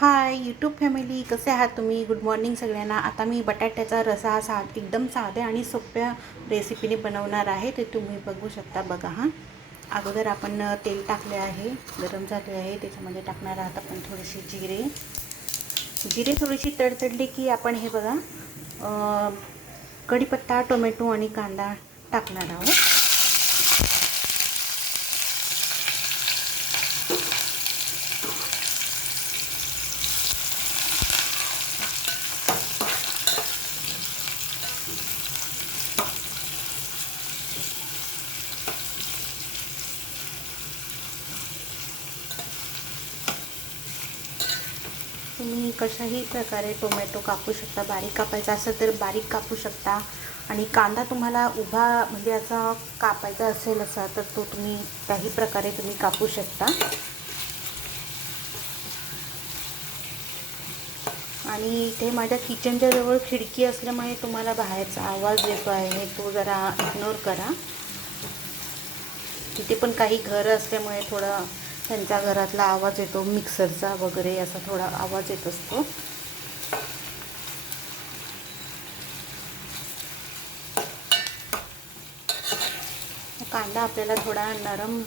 Hi YouTube family कसे आहात तुम्ही? गुड मॉर्निंग सगळ्यांना. आता मी बटाट्याचा रसा सा एकदम साध्या आणि सोप्या रेसिपीने बनवणार आहे. ते तुम्ही बघू शकता. बघा हां. अगोदर आपण तेल टाकले आहे. गरम झाले आहे. त्याच्यामध्ये टाकणार आहात आपण थोडेसे जिरे. जिरे थोडीशी तडतडली की आपण हे बघा कढीपत्ता टोमॅटो आणि कांदा टाकणार आहोत. तुम्ही कशाही प्रकारे टोमॅटो कापू शकता बारीक कापायचा असेल तर बारीक कापू शकता. आणि कांदा तुम्हाला उभा म्हणजे असा कापायचा असेल असा तर तो तुम्ही त्याही प्रकारे तुम्ही कापू शकता. आणि इथे माझ्या किचनच्या जवळ खिडकी असल्यामुळे तुम्हाला बाहेरचा आवाज येतो आहे तो जरा इग्नोर करा. तिथे पण काही घरं असल्यामुळे थोडं त्यांच्या घरातला आवाज येतो मिक्सरचा वगैरे असा थोडा आवाज येत असतो. कांदा आपल्याला थोडा नरम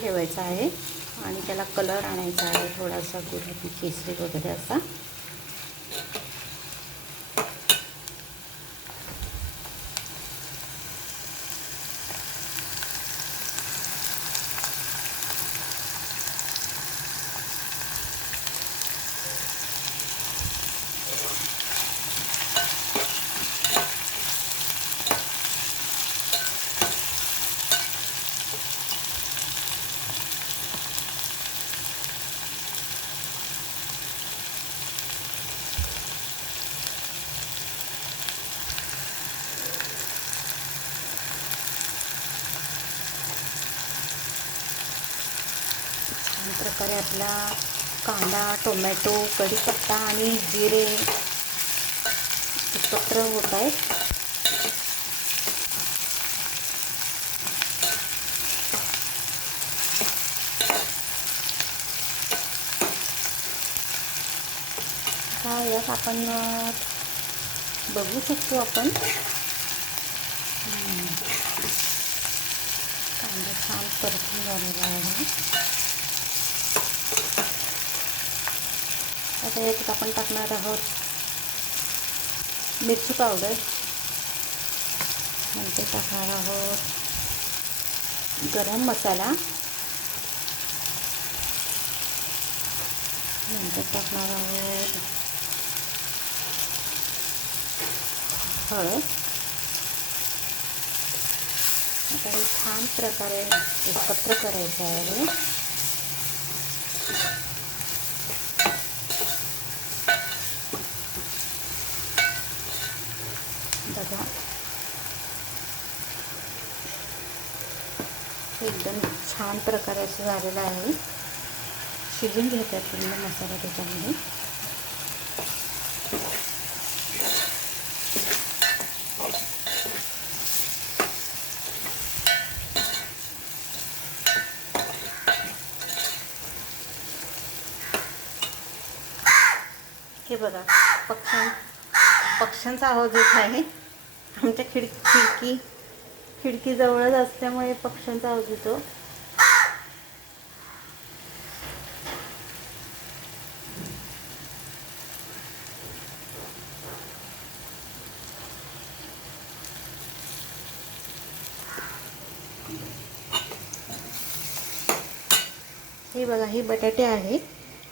ठेवायचा आहे आणि त्याला कलर आणायचा आहे थोडासा गुलाबी केसरी वगैरे असा छान प्रकारे आपला कांदा टोमॅटो कढीपत्ता आणि जिरे. एकत्र होत आहेत. आता यात आपण बघू शकतो आपण. कांदा छान परतून झालेला आहे. आता याच्यात आपण टाकणार आहोत मिरची पावडर. नंतर टाकणार आहोत गरम मसाला. नंतर टाकणार आहोत हळद. आता हे छान प्रकारे एकत्र करायचं आहे बघा एकदम छान प्रकारे असं झालेलं आहे. शिजून घेतात पूर्ण मसाला त्याच्यामध्ये. हे बघा पक्ष्यां पक्ष्यांचा आवाज येत आहे. आमच्या खिड खिडकी खिडकीजवळच असल्यामुळे पक्ष्यांचा आवाज येतो. बघा हे बटाटे आहे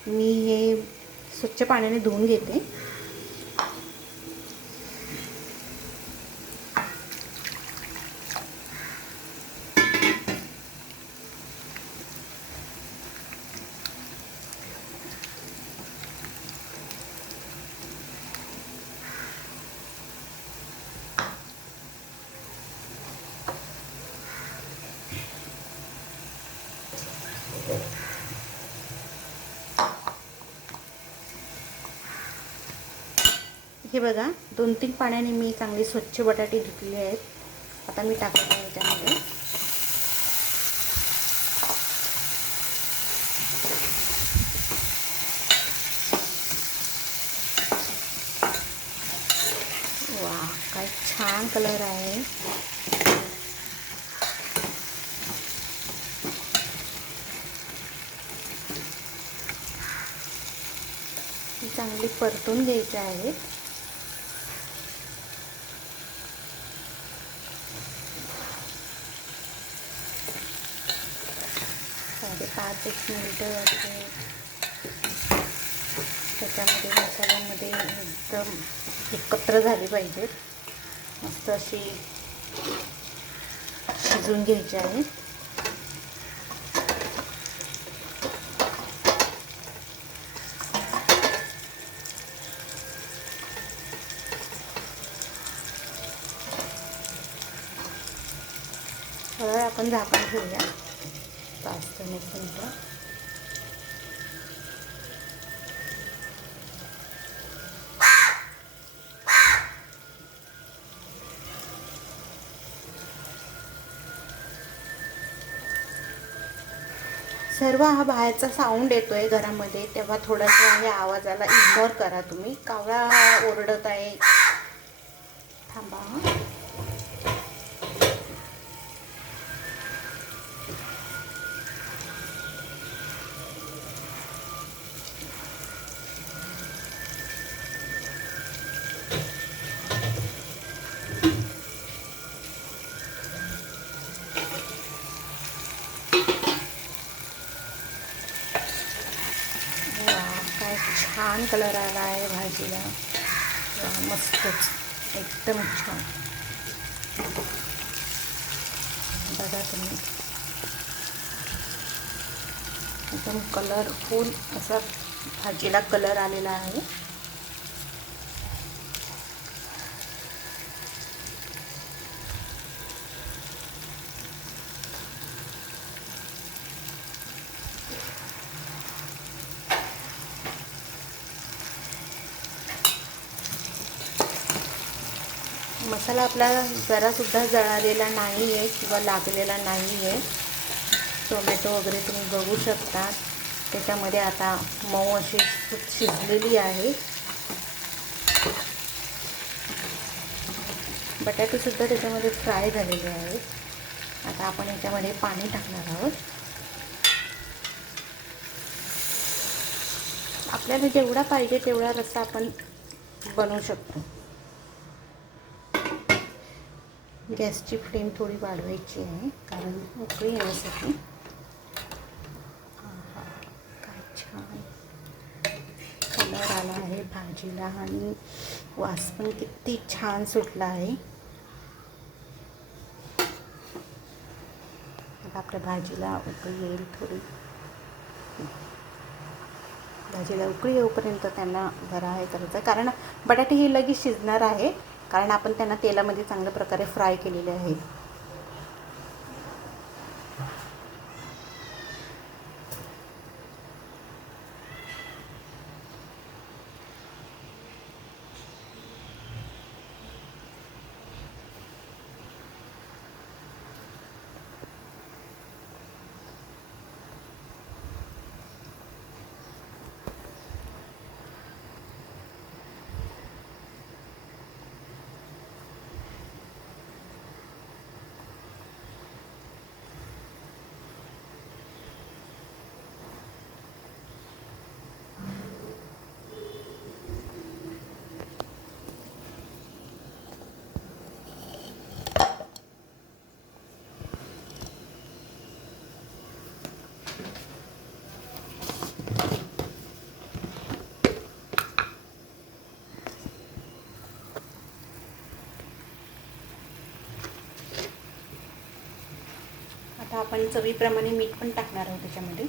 मी हे स्वच्छ पाण्याने धुवून घेते. हे बघा दोन तीन पाण्याने मी चांगली स्वच्छ बटाटे धुतले आहेत. आता मी टाकत आहे याच्यामध्ये. वा काय छान कलर आहे. चांगली परतून घ्यायची आहेत एक मिनटं असे त्याच्यामध्ये मसाल्यामध्ये एकदम एकत्र झाली पाहिजेत. मस्त अशी शिजून घ्यायची आहे. आपण झाकण ठेवूया. पाच ते सर्व हा बाहेरचा साऊंड येतो आहे घरामध्ये तेव्हा थोडासा हे आवाजाला इग्नोर करा तुम्ही. कावळा ओरडत आहे. थांबा हं. वा काय छान कलर आला आहे भाजीला. मस्तच. एकदम छान. बघा तुम्ही. एकदम कलरफुल असा भाजीला कलर आलेला आहे. मसाला आपला जरासुद्धा जळालेला नाही आहे किंवा लागलेला नाही आहे टोमॅटो वगैरे तुम्ही बघू शकता. त्याच्यामध्ये आता मऊ अशी खूप शिजलेली आहे. बटाटेसुद्धा त्याच्यामध्ये फ्राय झालेले आहेत. आता आपण याच्यामध्ये पाणी टाकणार आहोत. आपल्याला जेवढा पाहिजे तेवढा रस्सा आपण बनवू शकतो. गॅसची फ्लेम थोडी वाढवायची आहे कारण उकळी येण्यासाठी. काय छान. कलर आला आहे भाजीला आणि वास पण किती छान सुटला आहे. आपल्या भाजीला उकळी येईल थोडी. भाजीला उकळी येऊपर्यंत त्यांना बरा हे करायचं. कारण बटाटे हे लगेच शिजणार आहे. कारण आपण त्यांना तेलामध्ये चांगल्या प्रकारे फ्राय केलेले आहेत आपण चवीप्रमाणे मीठ पण टाकणार आहोत त्याच्यामध्ये.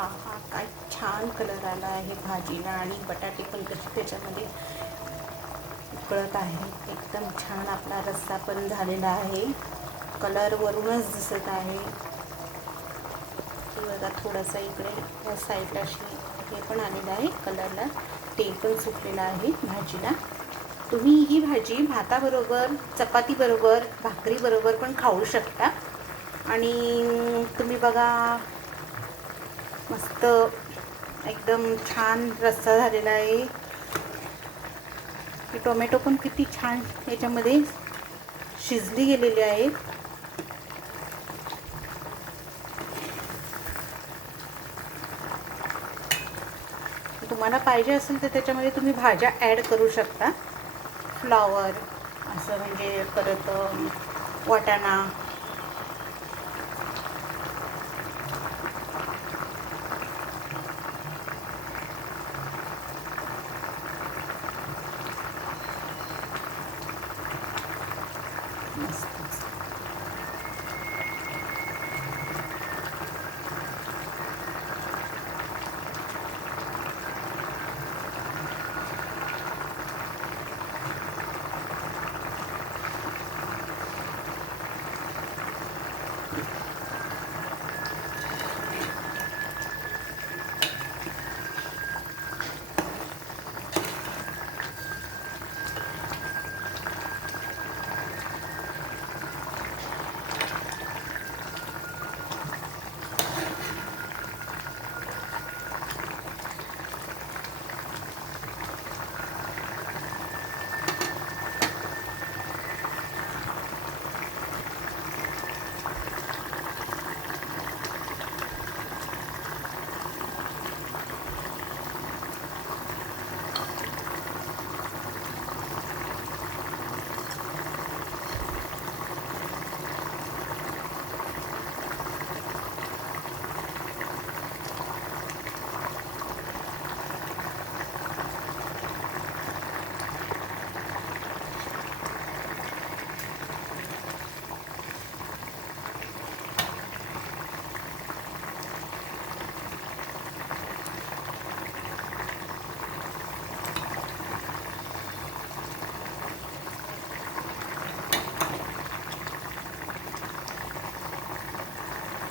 हा हा काय छान कलर आला आहे भाजीला आणि बटाटे पण कसे त्याच्यामध्ये उकळत आहे. एकदम छान आपला रस्सा पण झालेला आहे. कलरवरूनच दिसत आहे. बघा थोडासा इकडे या साईडला अशी हे पण आलेलं आहे. कलरला ते पण सुटलेलं आहे भाजीला. तुम्ही ही भाजी भाताबरोबर चपातीबरोबर भाकरीबरोबर पण खाऊ शकता. आणि तुम्ही बघा मस्त एकदम छान रस्सा झालेला आहे. टोमॅटो पण किती छान याच्यामध्ये शिजली गेलेली आहे. तुम्हाला पाहिजे असेल तर त्याच्यामध्ये तुम्ही भाज्या ॲड करू शकता. फ्लॉवर असं म्हणजे परत वाटाणा. business.